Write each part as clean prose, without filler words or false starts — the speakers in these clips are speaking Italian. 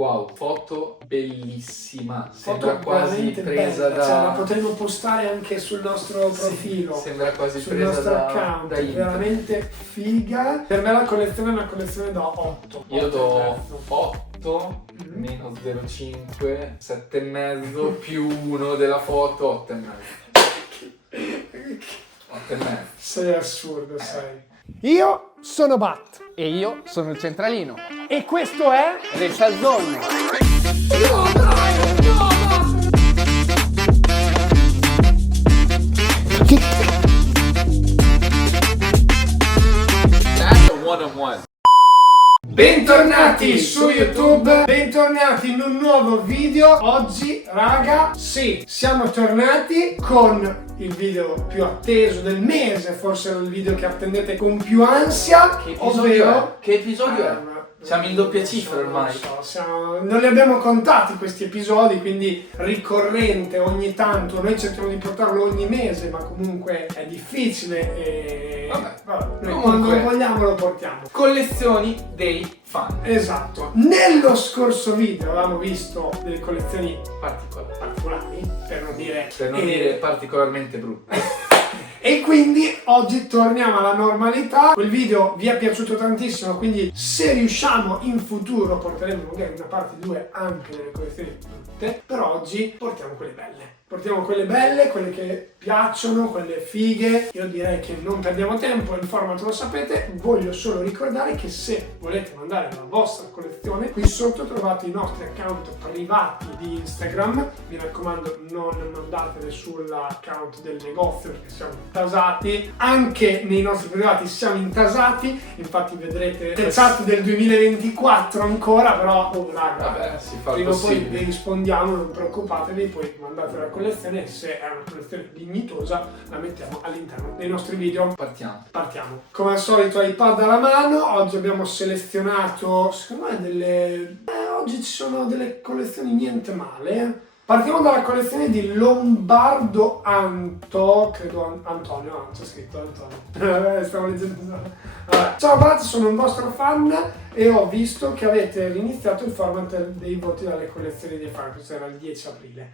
Wow, foto bellissima. Foto Sembra quasi presa bella. da... Cioè, la potremmo postare anche sul nostro profilo. Sì, sembra quasi sul presa nostro da account. internet. Veramente figa. Per me la collezione è una collezione da 8. Io do 8. 8 meno 0,5, 7,5 più 1 della foto, 8,5. 8,5. Sei assurdo, sei. Io sono Bat E io sono il centralino. e questo è Resta Zone. That's a one-on-one. Bentornati su YouTube, bentornati in un nuovo video. Oggi, raga, sì, siamo tornati con il video più atteso del mese, forse il video che attendete con più ansia. Che episodio ovvero... è? Che episodio è? ma- Siamo in doppia cifra ormai. Non li abbiamo contati questi episodi, quindi ricorrente ogni tanto. Noi cerchiamo di portarlo ogni mese, ma comunque è difficile e... Vabbè. Noi Comunque- quando vogliamo lo portiamo. Collezioni dei fan Esatto. Nello scorso video avevamo visto delle collezioni particolari, per non dire... per non dire particolarmente brutte. E quindi oggi torniamo alla normalità. Quel video vi è piaciuto tantissimo, quindi se riusciamo in futuro porteremo magari una parte 2 anche delle collezioni brutte. Per oggi portiamo quelle belle. Portiamo quelle belle, quelle che piacciono, quelle fighe. Io direi che non perdiamo tempo, il format lo sapete. Voglio solo ricordare che se volete mandare la vostra collezione, qui sotto trovate i nostri account privati di Instagram. Mi raccomando, non mandatele sull'account del negozio perché siamo intasati. Anche nei nostri privati siamo intasati. Infatti vedrete le chat del 2024 ancora, però raga, Vabbè, si fa il prima o poi possibile. vi rispondiamo, non preoccupatevi, poi mandate la collezione e se è una collezione dignitosa la mettiamo all'interno dei nostri video. Partiamo. Come al solito iPad alla mano, oggi abbiamo selezionato, secondo me oggi ci sono delle collezioni niente male. Partiamo dalla collezione di Lombardo Antonio, c'è scritto Antonio. Stavo leggendo. Vabbè. Ciao Bat, sono un vostro fan e ho visto che avete riniziato il format dei voti dalle collezioni dei fan, questo era il 10 aprile,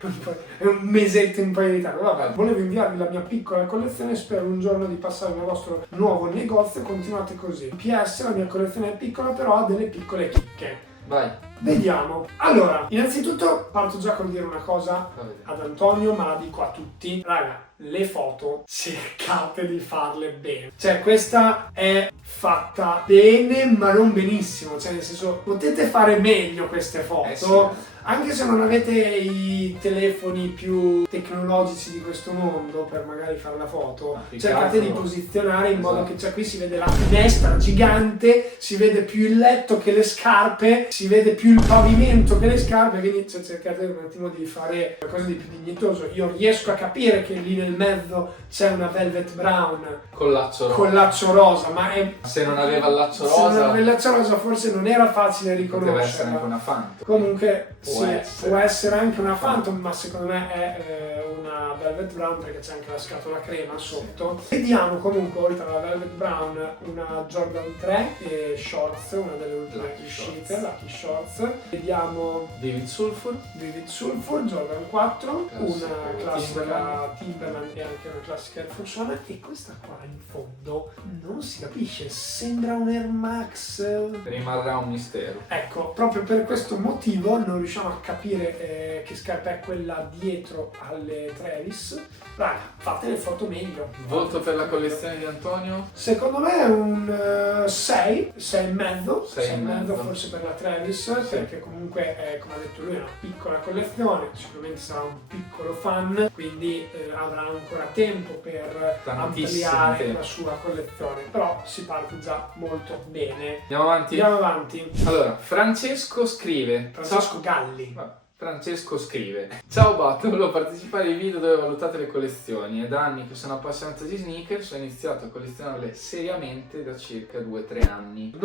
è un mesetto in poi in ritardo. Vabbè, volevo inviarvi la mia piccola collezione e spero un giorno di passare nel vostro nuovo negozio, continuate così. PS, la mia collezione è piccola però ha delle piccole chicche. Vai. Vediamo. Allora, innanzitutto parto già col dire una cosa Va bene. ad Antonio, ma la dico a tutti. Raga, le foto cercate di farle bene. Cioè, questa è fatta bene, ma non benissimo. Cioè, nel senso, potete fare meglio queste foto. Sì. Anche se non avete i telefoni più tecnologici di questo mondo per magari fare la foto, cercate di posizionare in modo che, cioè, qui si vede la finestra gigante, si vede più il letto che le scarpe, si vede più il pavimento che le scarpe, quindi cercate un attimo di fare qualcosa di più dignitoso. Io riesco a capire che lì nel mezzo c'è una velvet brown Con laccio rosa. con laccio rosa, ma Se non aveva il laccio se non rosa, aveva il laccio rosa forse non era facile poteva essere anche riconoscerla. una Phantom. Comunque Può può essere anche una Phantom, ma secondo me è una Velvet Brown perché c'è anche la scatola crema sotto. Vediamo comunque oltre alla Velvet Brown una Jordan 3 e Shorts, una delle ultime Lucky uscite, Lucky Shorts. Vediamo Vivid Sulfur. Vivid Sulfur, Jordan 4, Classico una classica Timberland. Timberland e anche una classica Air Force One. E questa qua in fondo non si capisce, sembra un Air Max. Rimarrà un mistero. Ecco, proprio per questo motivo non riusciamo a capire che scarpa è quella dietro alle Travis. Raga, fate le foto meglio. Voto per la collezione di Antonio. Secondo me è un 6, 6,5, 6,5 forse per la Travis, perché comunque come ha detto lui è una piccola collezione, sicuramente sarà un piccolo fan, quindi avrà ancora tempo per Tantissimo ampliare tempo. la sua collezione, però si parte già molto bene. Andiamo avanti. Andiamo avanti. Allora, Francesco scrive. Francesco Galli. Francesco scrive: Ciao Bat, volevo partecipare ai video dove valutate le collezioni. È da anni che sono appassionato di sneakers, ho iniziato a collezionarle seriamente da circa 2-3 anni.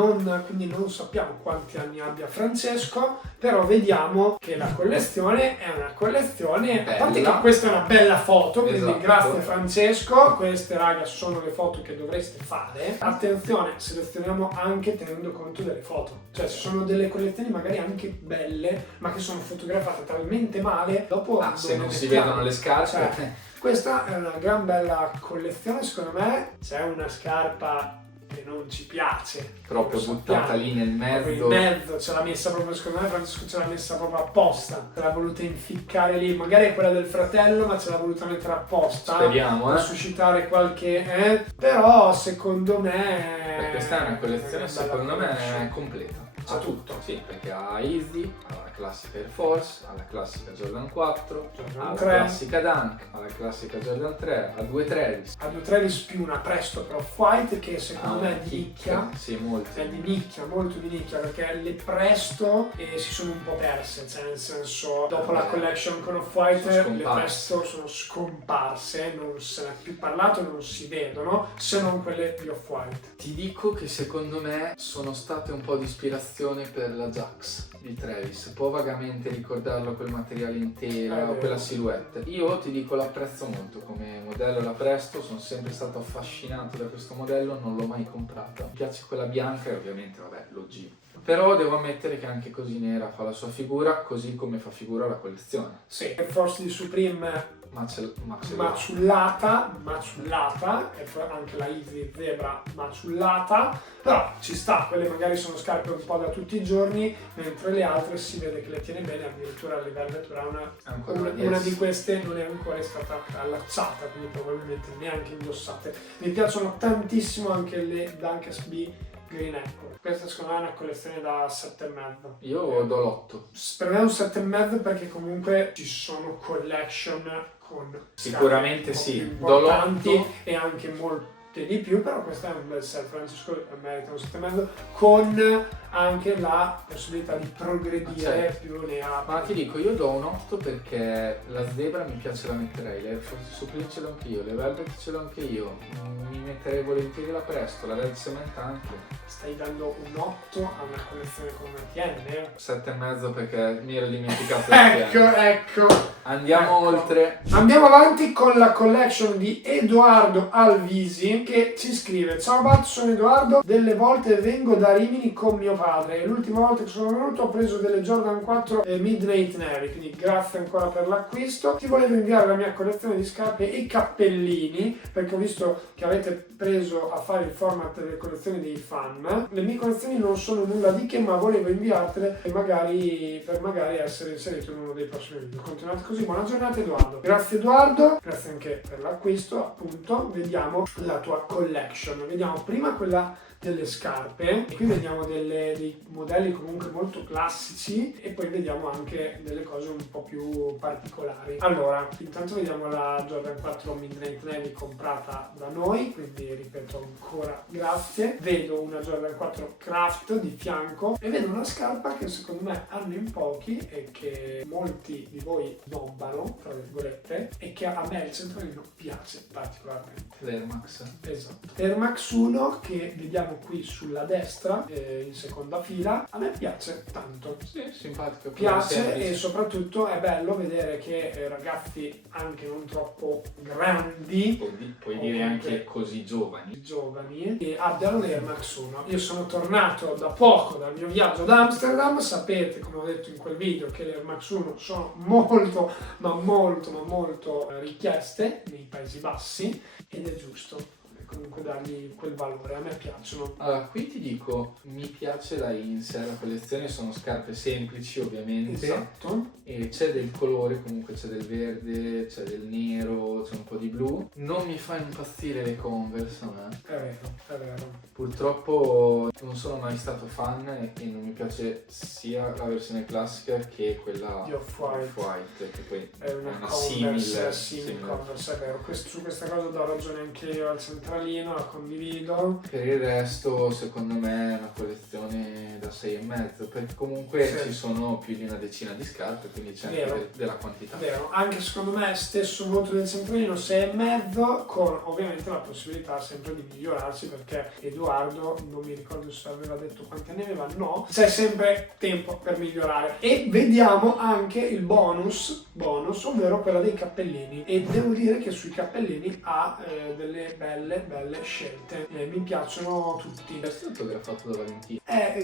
Quindi non sappiamo quanti anni abbia Francesco, però vediamo che la collezione è una collezione, a parte Bella. che questa è una bella foto, quindi Esatto. grazie Francesco, queste raga sono le foto che dovreste fare. Attenzione, selezioniamo anche tenendo conto delle foto, cioè ci sono delle collezioni magari anche belle, ma che sono fotografate talmente male, dopo Se non le si mettiamo. vedono le scarpe. Cioè, questa è una gran bella collezione, secondo me. C'è una scarpa che non ci piace, Proprio lo buttata sappiamo. lì nel Proprio mezzo. in mezzo, ce l'ha messa proprio, secondo me Francesco ce l'ha messa proprio apposta, ce l'ha voluta inficcare lì, magari è quella del fratello, ma ce l'ha voluta mettere apposta Speriamo, per suscitare qualche però secondo me Questa è una collezione, bella secondo me, collection. completa. Ha tutto. Sì, perché ha Easy, ha la classica Air Force, ha la classica Jordan 4, Jordan ha la 3. classica Dunk, ha la classica Jordan 3, ha 2 Travis. Ha 2 Travis più una Presto per Off-White che secondo me è di nicchia. Sì, molto. È di nicchia, molto di nicchia, perché le Presto si sono un po' perse, cioè nel senso, dopo la collection con Off-White Sono le scomparse. Presto sono scomparse, non se ne è più parlato, non si vedono, se non quelle di Off-White. Ti dico che secondo me sono state un po' di ispirazione per la Jax di Travis. Può vagamente ricordarlo quel materiale intero, quella silhouette. Io ti dico, l'apprezzo molto come modello, la Presto, sono sempre stato affascinato da questo modello, non l'ho mai comprata. Mi piace quella bianca e ovviamente, vabbè, l'OG. Però devo ammettere che anche così nera fa la sua figura, così come fa figura la collezione. Sì, Air Force di Supreme maciullata, e poi anche la Easy Zebra maciullata, però ci sta, quelle magari sono scarpe un po' da tutti i giorni, mentre le altre si vede che le tiene bene, addirittura le Velvet una di queste non è ancora stata allacciata, quindi probabilmente neanche indossate. Mi piacciono tantissimo anche le Dunk SB Green Apple. Questa secondo me è una collezione da 7,5. Io do l'8. Per me è un 7,5 perché comunque ci sono collection con Sicuramente scarpe sì, più do importanti l'8. e anche molte di più, però questo è un bel set. Francesco merita un 7,5 con anche la possibilità di progredire più ne ha. Ma ti dico, io do un 8 perché la Zebra mi piace, la metterei, le Force Supreme ce l'ho anche io, le Velvet ce l'ho anche io, mi metterei volentieri la Presto, la Red Cement anche. Stai dando un 8 a una collezione come TN? 7,5 perché mi ero dimenticato del piano. Ecco. Andiamo oltre. Andiamo avanti con la collection di Edoardo Alvisi che ci scrive: ciao Bat, sono Edoardo, delle volte vengo da Rimini con mio padre e l'ultima volta che sono venuto ho preso delle Jordan 4 Midnight Navy, quindi grazie ancora per l'acquisto. Ti volevo inviare la mia collezione di scarpe e cappellini perché ho visto che avete preso a fare il format delle collezioni dei fan. Le mie collezioni non sono nulla di che, ma volevo inviartele per magari essere inserito in uno dei prossimi video. Continuate così, buona giornata Edoardo. Grazie Edoardo, grazie anche per l'acquisto, appunto. Vediamo la tua collection. Vediamo prima quella delle scarpe, e qui vediamo dei modelli comunque molto classici e poi vediamo anche delle cose un po' più particolari. Allora, intanto vediamo la Jordan 4 Midnight Navy comprata da noi, quindi ripeto ancora grazie. Vedo una Jordan 4 Craft di fianco e vedo una scarpa che secondo me hanno in pochi e che molti di voi nobbano, tra virgolette, e che a me il centralino piace particolarmente. L'Air Max. Esatto. Air Max 1 che vediamo qui sulla destra, in seconda fila, a me piace tanto. Sì, simpatico. Piace e soprattutto è bello vedere che ragazzi anche non troppo grandi, Puoi dire anche così giovani. e abbiano l'Air Max 1. Io sono tornato da poco dal mio viaggio ad Amsterdam, sapete come ho detto in quel video che le Air Max 1 sono molto richieste nei Paesi Bassi ed è giusto comunque dargli quel valore, a me piacciono. Allora, qui ti dico, mi piace la Inser, la collezione, sono scarpe semplici ovviamente. Esatto. E c'è del colore, comunque c'è del verde, c'è del nero, c'è un po' di blu. Non mi fa impazzire le Converse a me. È vero. Purtroppo non sono mai stato fan e non mi piace sia la versione classica che quella Di Off-White. che poi È una simile Converse, è vero. Su questa cosa do ragione anche io al centralino. centralino, la condivido. Per il resto, secondo me, è una collezione da 6,5, perché comunque Sì. ci sono più di una decina di scarpe, quindi c'è Vero. anche della quantità. Vero, anche secondo me stesso voto del centralino 6,5, con ovviamente la possibilità sempre di migliorarsi, perché Edoardo, non mi ricordo se aveva detto quanti anni aveva, no, c'è sempre tempo per migliorare. E vediamo anche il bonus, ovvero quella dei cappellini, e devo dire che sui cappellini ha delle belle scelte, mi piacciono tutti. Questo è autografato da Valentino.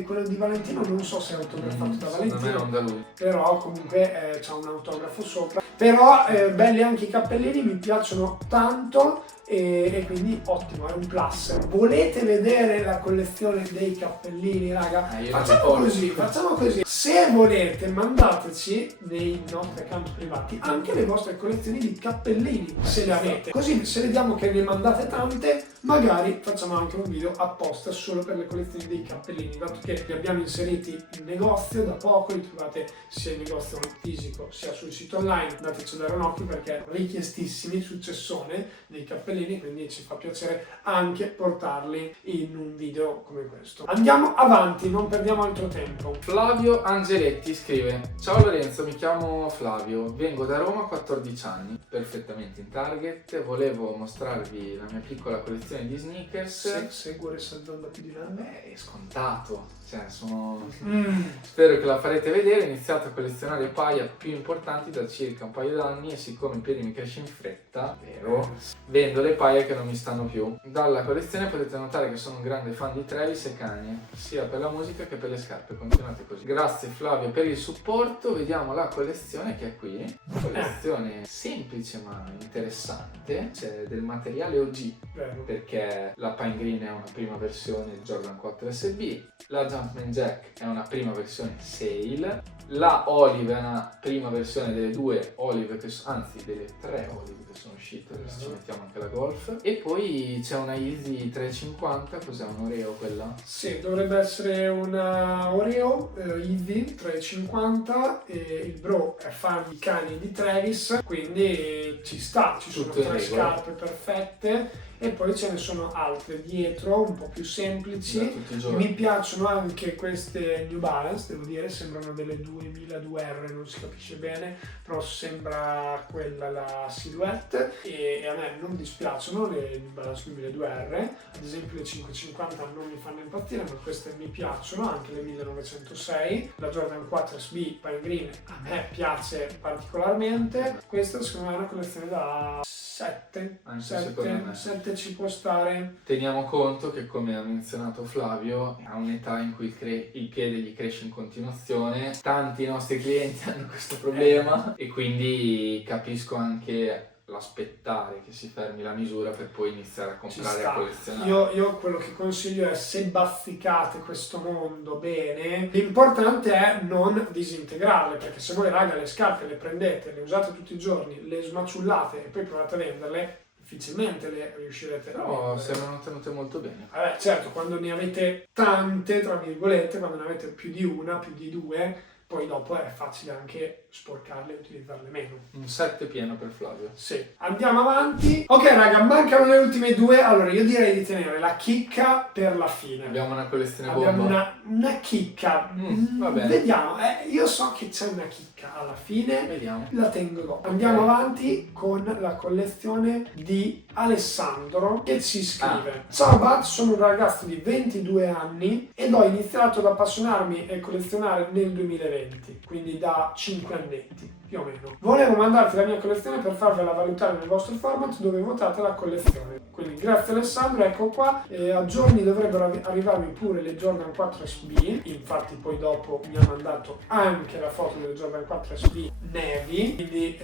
Quello di Valentino non so se è autografato da Secondo me Valentino, non da lui. però comunque c'ha un autografo sopra. Però belli anche i cappellini, mi piacciono tanto e quindi ottimo, è un plus. Volete vedere la collezione dei cappellini, raga? Io Facciamo così. Se volete, mandateci nei nostri account privati anche le vostre collezioni di cappellini, se le avete. Così, se vediamo che ne mandate tante, magari facciamo anche un video apposta solo per le collezioni dei cappellini, dato che li abbiamo inseriti in negozio da poco, li trovate sia in negozio fisico sia sul sito online. Andateci a dare un occhio perché richiestissimi, successone dei cappellini, quindi ci fa piacere anche portarli in un video come questo. Andiamo avanti, non perdiamo altro tempo. Flavio Angeletti scrive: ciao Lorenzo, mi chiamo Flavio, vengo da Roma, 14 anni, perfettamente in target, volevo mostrarvi la mia piccola collezione di sneakers. Seguo risaltando più di là. È scontato, cioè spero che la farete vedere. Ho iniziato a collezionare paia più importanti da circa un paio d'anni e siccome il piede mi cresce in fretta, vero, vendo le paia che non mi stanno più. Dalla collezione potete notare che sono un grande fan di Travis e Kanye, sia per la musica che per le scarpe. Continuate così. Grazie Flavio per il supporto. Vediamo la collezione che è qui. Collezione semplice ma interessante. C'è del materiale OG, Vero. perché la Pine Green è una prima versione del Jordan 4 SB, la Jumpman Jack è una prima versione Sail, la Olive è una prima versione delle due Olive, anzi delle tre Olive che sono uscite, adesso ci mettiamo anche la Golf, e poi c'è una Easy 350, cos'è, un Oreo quella? Sì, dovrebbe essere una Oreo Easy 350 e il bro è fan di Kanye e di Travis, quindi ci sta, ci sono Tutto in tre regola. scarpe perfette e poi ce ne sono altre dietro un po' più Da semplici. tutti i giorni. Mi piacciono anche queste New Balance, devo dire, sembrano delle 2002R, non si capisce bene, però sembra quella la silhouette e a me non dispiacciono le New Balance 2002R, ad esempio le 550 non mi fanno impazzire, ma queste mi piacciono, anche le 1906, la Jordan 4 SB Pine Green a me piace particolarmente, questa secondo me è una collezione da 7, Anche secondo me. 7 ci può stare. Teniamo conto che, come ha menzionato Flavio, ha un'età in cui il piede gli cresce in continuazione. Tanti nostri clienti hanno questo problema e quindi capisco anche l'aspettare che si fermi la misura per poi iniziare a comprare e a collezionare. Io quello che consiglio è, se bazzicate questo mondo bene, l'importante è non disintegrarle, perché se voi raga le scarpe le prendete, le usate tutti i giorni, le smaciullate e poi provate a venderle, difficilmente le riuscirete a Però vendere. sembrano tenute molto bene. Certo, quando ne avete tante, tra virgolette, quando ne avete più di una, più di due, poi dopo è facile anche sporcarle e utilizzarle meno. Un 7 pieno per Flavio. Sì. Andiamo avanti. Ok raga, mancano le ultime due, allora io direi di tenere la chicca per la fine. Abbiamo una collezione bomba. Abbiamo una chicca. Va bene. Vediamo, io so che c'è una chicca alla fine, Vediamo. la tengo dopo. Andiamo avanti con la collezione di Alessandro che ci scrive: ciao Bat, sono un ragazzo di 22 anni ed ho iniziato ad appassionarmi e collezionare nel 2020, quindi da 5 annetti più o meno. Volevo mandarti la mia collezione per farvela valutare nel vostro format dove votate la collezione. Quindi grazie Alessandro, ecco qua. A giorni dovrebbero arrivarmi pure le Jordan 4 SB, infatti poi dopo mi ha mandato anche la foto delle Jordan 4 SB Navy, quindi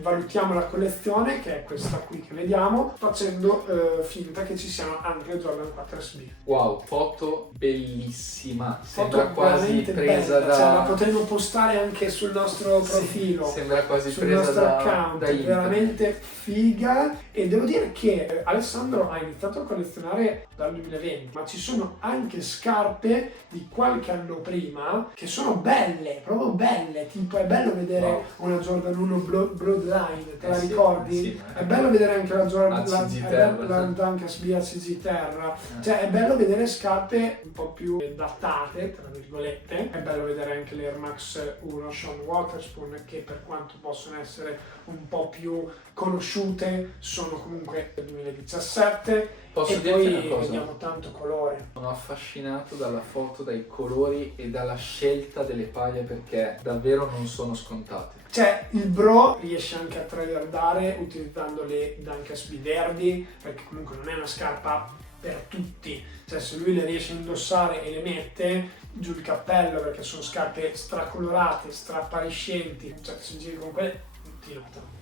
valutiamo la collezione, che è questa qui che vediamo, facendo finta che ci siano anche le Jordan 4 SB. Wow, foto bellissima. Foto Sembra quasi veramente presa bella, cioè, la da... potremmo postare anche sul nostro profilo. Sembra quasi Sul presa nostro da account, internet. veramente figa, e devo dire che Alessandro ha iniziato a collezionare dal 2020, ma ci sono anche scarpe di qualche anno prima che sono belle, proprio belle, tipo è bello vedere una Jordan 1 Bloodline, te la sì, ricordi? sì, È bello vedere anche la Jordan ACG Terra, la Dunk SB ACG Terra, cioè è bello vedere scarpe un po' più datate, tra virgolette, è bello vedere anche le Air Max 1 Sean Waterspoon che per quanto possono essere un po' più conosciute sono comunque del 2017. Posso e dirti poi una cosa? vediamo tanto colore. Sono affascinato dalla foto, dai colori e dalla scelta delle paglie perché davvero non sono scontate. Cioè il bro riesce anche a tryhardare utilizzando le Dunk SB verdi, perché comunque non è una scarpa per tutti, cioè se lui le riesce a indossare e le mette giù il cappello, perché sono scarpe stracolorate, strappariscenti, cioè se giri con quelle ti notano.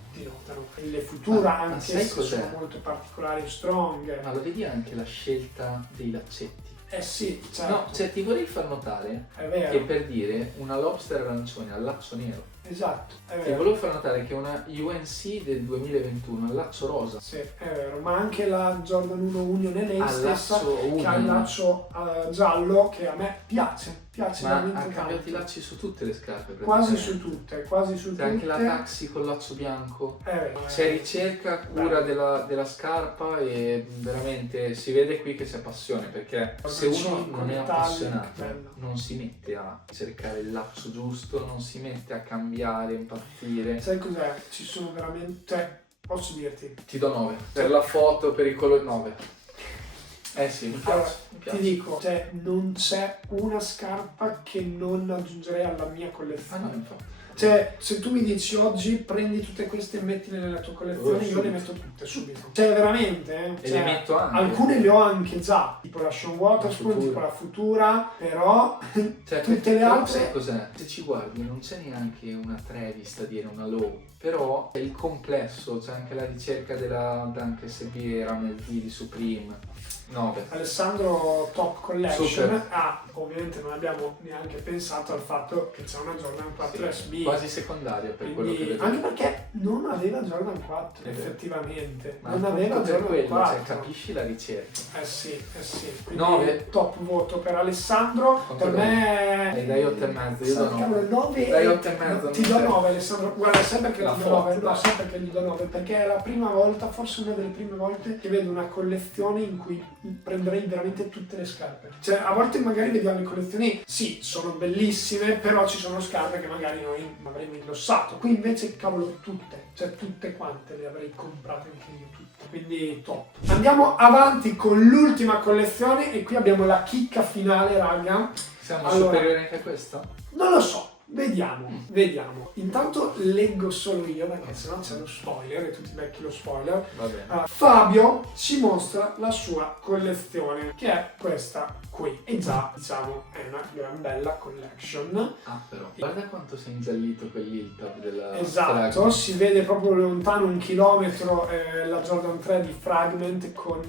Le Futura Ma anche sai se cos'è? sono molto particolari e strong. Ma lo vedi anche la scelta dei laccetti? Eh sì, certo, No, cioè ti vorrei far notare è vero, che per dire una lobster arancione al laccio nero. esatto, è Ti vero. volevo far notare che una UNC del 2021 al laccio rosa. Sì, è vero, ma anche la Jordan 1 Union LA Al stessa laccio che ha il Union. laccio giallo che a me piace Ma veramente ha cambiato i tanto. lacci su tutte le scarpe. Quasi praticamente. su tutte. C'è anche la taxi col laccio bianco. È vero. C'è ricerca, cura della scarpa e veramente si vede qui che c'è passione perché se uno non è appassionato non si mette a cercare il laccio giusto, non si mette a cambiare, impazzire. Sai cos'è? Ci sono veramente... Cioè, posso dirti? Ti do 9. Per la foto, per i colori 9. Eh sì, mi Allora, piace. Mi piace. ti dico, cioè, non c'è una scarpa che non aggiungerei alla mia Ah collezione. no, infatti. Cioè, se tu mi dici oggi prendi tutte queste e mettile nella tua collezione, io le subito. metto tutte subito. Cioè, veramente, E cioè, le metto anche. alcune le ho anche già, tipo la Sean Waterspoon, Futura. tipo la Futura, però Cioè, tutte le però altre... sai cos'è? Se ci guardi non c'è neanche una Travis a dire una low, però è il complesso, c'è anche la ricerca della Dunk SB e Ramel Z di Supreme. 9. Alessandro Top Collection. Super. Ovviamente non abbiamo neanche pensato al fatto che c'è una Jordan 4 SB. Quasi secondaria per quello che Quindi, vedo. anche perché non aveva Jordan 4 È vero. effettivamente, Ma non appunto aveva per Jordan quello, 4. cioè, capisci la ricerca. Eh sì. Quindi 9. top voto per Alessandro. Quanto Per dai? me Dai 8,5, io do 9. 9. Dai 8,5. Ti do 9 Alessandro. Guarda, sai perché La gli do 9? foto, No, dai. sai perché gli do 9? Perché è la prima volta, forse una delle prime volte, che vedo una collezione in cui prenderei veramente tutte le scarpe. Cioè, a volte magari vediamo le collezioni, sì, sono bellissime, però ci sono scarpe che magari noi non avremmo indossato. Qui invece, cavolo, tutte, cioè tutte quante le avrei comprate anche io, tutte. Quindi top. Andiamo avanti con l'ultima collezione e qui abbiamo la chicca finale, raga. Siamo Allora, superiori anche a questa? non lo so. Vediamo. Intanto leggo solo io perché sennò c'è lo spoiler e tu ti becchi lo spoiler. Va bene. Allora, Fabio ci mostra la sua collezione, che è questa qui. E già, diciamo, è una gran bella collection. Ah però, guarda quanto si è ingiallito quell'Iltab della Esatto, Fragment. si vede proprio lontano 1 chilometro la Jordan 3 di Fragment con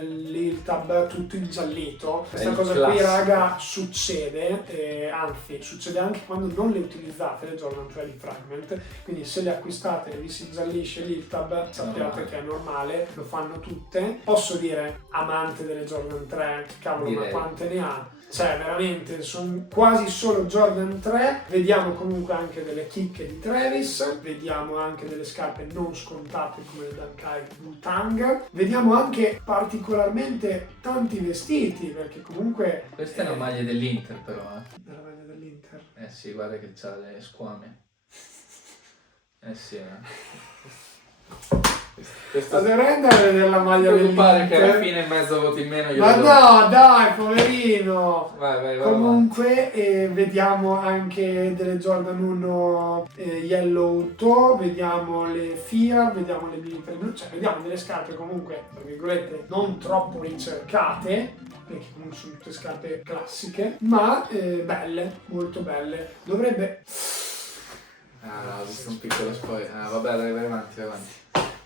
l'Iltab tutto ingiallito. Questa il cosa qui, classico. raga, succede, anzi, succede anche quando non le utilizzate le Jordan 3 di Fragment, quindi se le acquistate e vi si ingiallisce l'Iltab, sappiate Normale. che è normale, lo fanno tutte. Posso dire, amante delle Jordan 3, cavolo, Direi. ma quante ne ha? Cioè veramente sono quasi solo Jordan 3. Vediamo comunque anche delle chicche di Travis, vediamo anche delle scarpe non scontate come le Dankai Wu-Tang, vediamo anche particolarmente tanti vestiti, perché comunque Questa è una maglia dell'Inter però, della maglia dell'Inter. Eh sì, guarda che c'ha le squame. Eh sì, Questo Dovrei andare a vedere la maglia non pare che alla dell'Inter. fine mezzo voti in meno io Ma lo do. no, dai, poverino! Vai. Comunque vediamo anche delle Jordan 1 Yellow Toe, vediamo le FIA, vediamo le Military Blue, cioè vediamo delle scarpe comunque, tra virgolette, non troppo ricercate, perché comunque sono tutte scarpe classiche, ma belle, molto belle. Dovrebbe... Ah no, ho visto un piccolo spoiler. Ah vabbè, dai, vai avanti.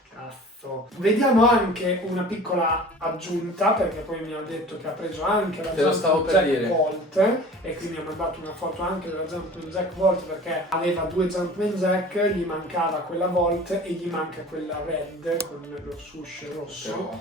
Cazzo. Vediamo anche una piccola aggiunta, perché poi mi ha detto che ha preso anche la Te lo stavo Jump per Jack dire. Volt e quindi mi ha mandato una foto anche della Jumpman Jack Volt, perché aveva 2 Jumpman Jack, gli mancava quella Volt e gli manca quella Red con lo swoosh rosso, Però,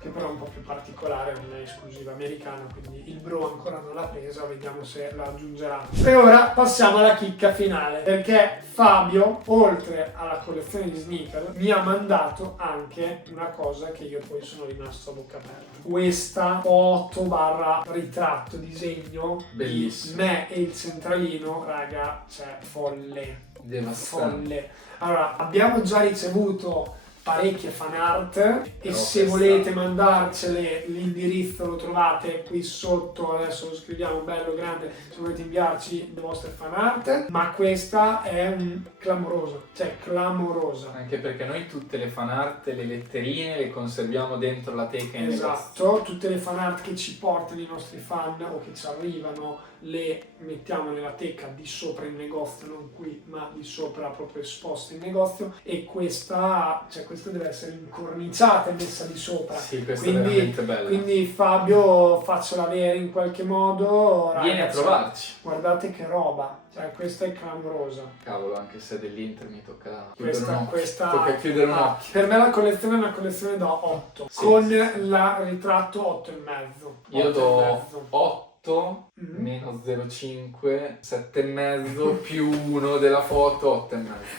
che che però è un po' più particolare, non è esclusiva americana, quindi il bro ancora non l'ha presa, vediamo se la aggiungerà. E ora passiamo alla chicca finale, perché Fabio, oltre alla collezione di sneaker, mi ha mandato anche una cosa che io poi sono rimasto a bocca aperta. Questa foto barra ritratto, disegno Bellissimo. di me e il centralino, raga, cioè folle. Devastante. Folle. Allora, abbiamo già ricevuto parecchie fan art e Però se questa- volete mandarcele l'indirizzo lo trovate qui sotto, adesso lo scriviamo bello grande se volete inviarci le vostre fan art, ma questa è clamorosa, cioè clamorosa. Anche perché noi tutte le fan art, le letterine le conserviamo dentro la teca in negozio. Esatto, tutte le fan art che ci portano i nostri fan o che ci arrivano le mettiamo nella teca di sopra in negozio, non qui ma di sopra proprio esposte in negozio, e questa deve essere incorniciata e messa di sopra. Sì, questa è Quindi, veramente bella. quindi Fabio, faccela avere in qualche modo. Vieni a ragazzi, trovarci. Guardate che roba, cioè questa è clamorosa. Cavolo, anche se è dell'Inter mi tocca chiudere un Questa, occhio. questa Tocca chiudere un ah, occhio. per me la collezione è una collezione da 8 Sì, con sì. la ritratto 8,5. Io 8,5. do 8 Mhm. meno 0,5, 7,5 più 1 della foto, 8,5.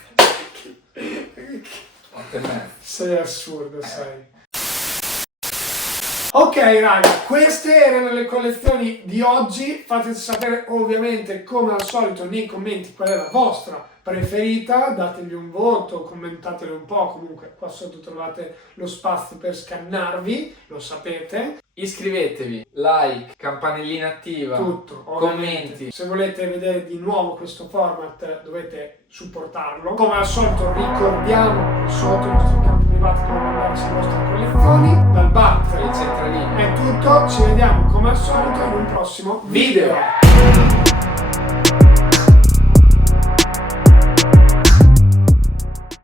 8,5. Sei assurdo, sei. Ok raga, queste erano le collezioni di oggi. Fateci sapere ovviamente come al solito nei commenti qual è la vostra preferita, dategli un voto, commentatele un po', comunque qua sotto trovate lo spazio per scannarvi, lo sapete. Iscrivetevi, like, campanellina attiva, Tutto, ovviamente. commenti. Se volete vedere di nuovo questo format dovete supportarlo. Come al solito ricordiamo che sotto i nostri campi privati dove mandarci le vostre collezioni. Dal bar Il centralino. è tutto, ci vediamo come al solito in un prossimo video.